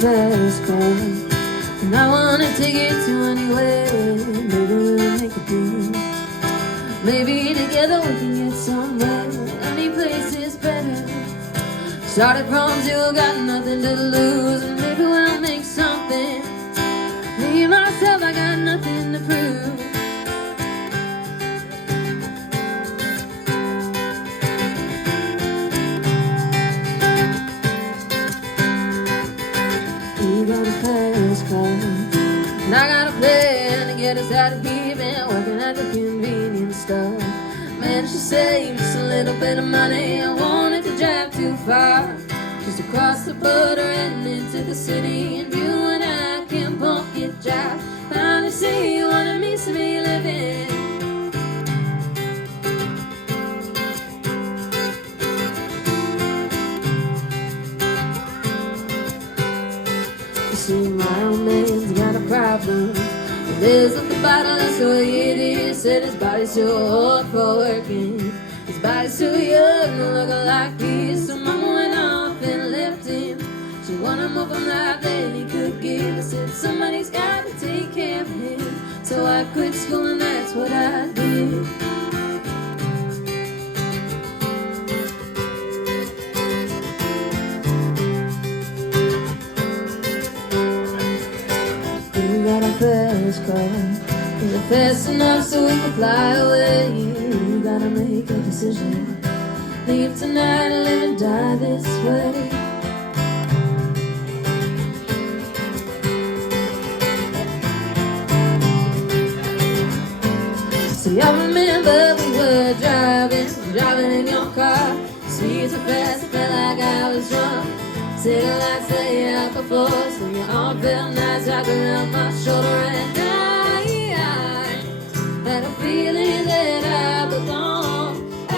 fast car, and I wanna take it to anywhere. Maybe we'll make a deal. Maybe together we can get somewhere. Any place is better. Started from zero, got nothing to lose, and maybe we'll make something. Me myself, I got nothing to prove. We got a fast car, and I got a plan to get us out of here. Been working at the convenience store. Managed to save just a little bit of money. I wanted to drive too far, just across the border and into the city. And you and I can both get jobs. Finally see what it means to be living. You see, my old man's got a problem. He lives at the bottle, that's the way it is. Said his body's too old for working. His body's too young to look like this. So mama went off and left him. She wanted more from life than he could give. I said somebody's got to take care of him. So I quit school and that's what I did. We got a fast car. Is it fast enough so we can fly away? We gotta make a decision. Leave tonight and live and die this way. See, I remember we were driving in your car. Speed so fast, I felt like I was drunk. City lights lay out before us, and your arm felt nice wrapped around my shoulder. And I had a feeling that I belonged. I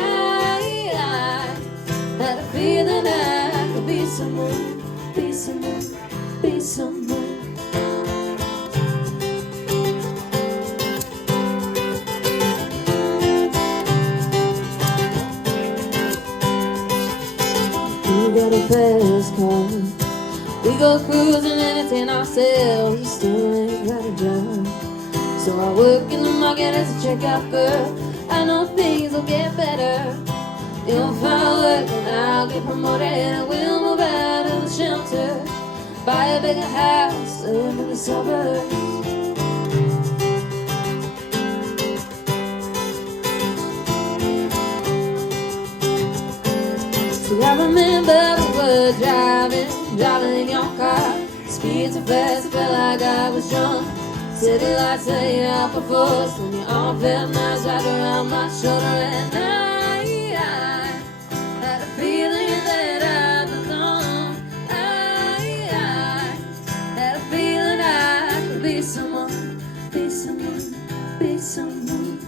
had a feeling I could be someone, be someone, be someone. We got a fast car. We go cruising and entertain ourselves. We still ain't got a job. So I work in the market as a checkout girl. I know things will get better. You'll find work and I'll get promoted. And we'll move out of the shelter, buy a bigger house, live in the suburbs. See, I remember we were driving in your car. Speed so fast, I felt like I was drunk. City lights lay out before us, and your arm felt nice wrapped around my shoulder. And I had a feeling that I belonged. I had a feeling I could be someone, be someone, be someone.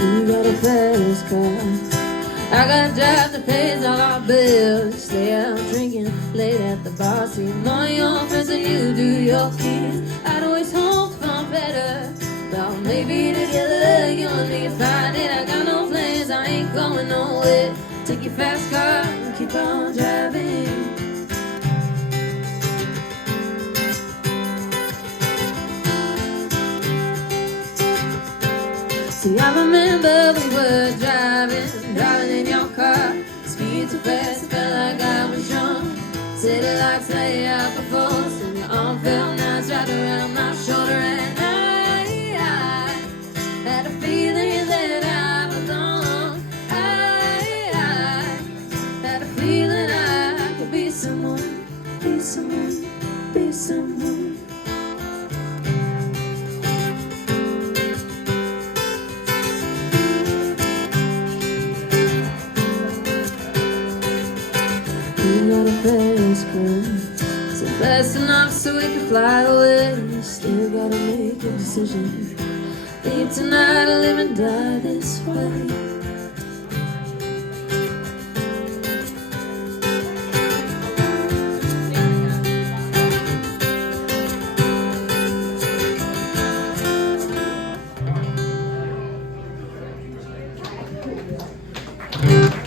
We got a fast car. I got a job that pays all our bills. Stay out drinking late at the bar. See more of your friends than you do your kids. I'd always hope for better. Thought maybe together you and me find it. I got no plans, I ain't going nowhere. Take your fast car and keep on driving. See, I remember we were driving in your car. Speed so fast, I felt like I was drunk. City lights lay out before us, and your arm felt nice wrapped around my shoulder. And I had a feeling that I belonged. I had a feeling I could be someone, be someone, be someone. We got a fast car. Is it fast enough so we can fly away? We still gotta make a decision. Leave tonight or live and die this way.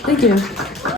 Thank you.